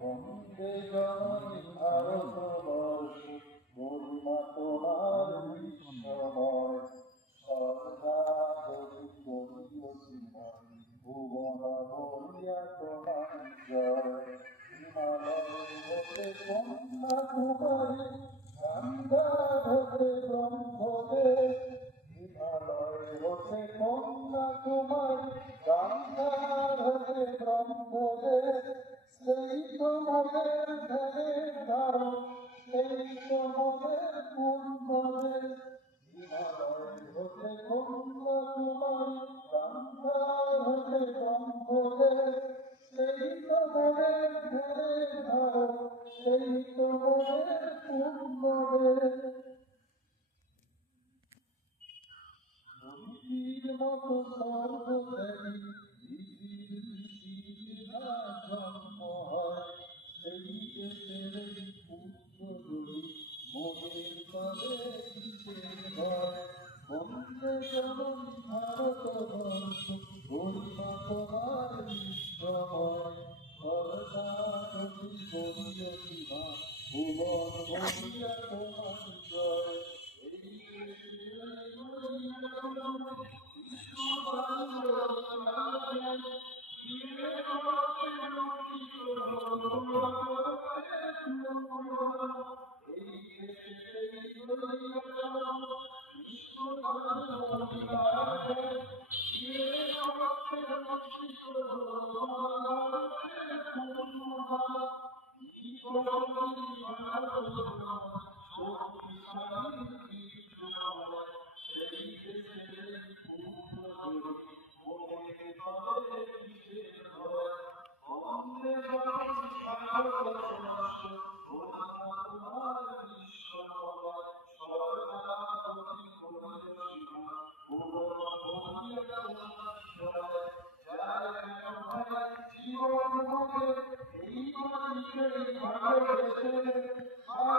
বন্দে জননী ভারতবর্ষ, মহিমা তোমার বিশ্বময়। সর্বাগতি করিও শ্রীময়, ভুবন ভরিয়া তোমার জয়। হিমালয় হতে কন্যাকুমারী, গান্ধার হতে ব্রহ্মদেব। হিমালয় হতে কন্যাকুমারী, গান্ধার হতে ব্রহ্মদেব। সেই তোমাদের ধ্যানের ধারণ, সেই তোমাদের পূর্ণদেব। হিমালয় হতে কন্যাকুমারী, গান্ধার হতে ব্রহ্মদেব। সেই তোমাদের ধ্যানের ধারণ, সেই তোমাদের পূর্ণদেব। নদীর মতো সর্বত্যাগী, ঋষির জন্ম হয়। সেই দেশের পুত্র যদি মনের তলে কিসের ভয়। বন্দে জননী ভারতবর্ষ, গরিমা তোমার বিশ্বময়। সর্বাগতি করিও সীমা, ভুবন ভরিয়া তোমার জয়। জীবন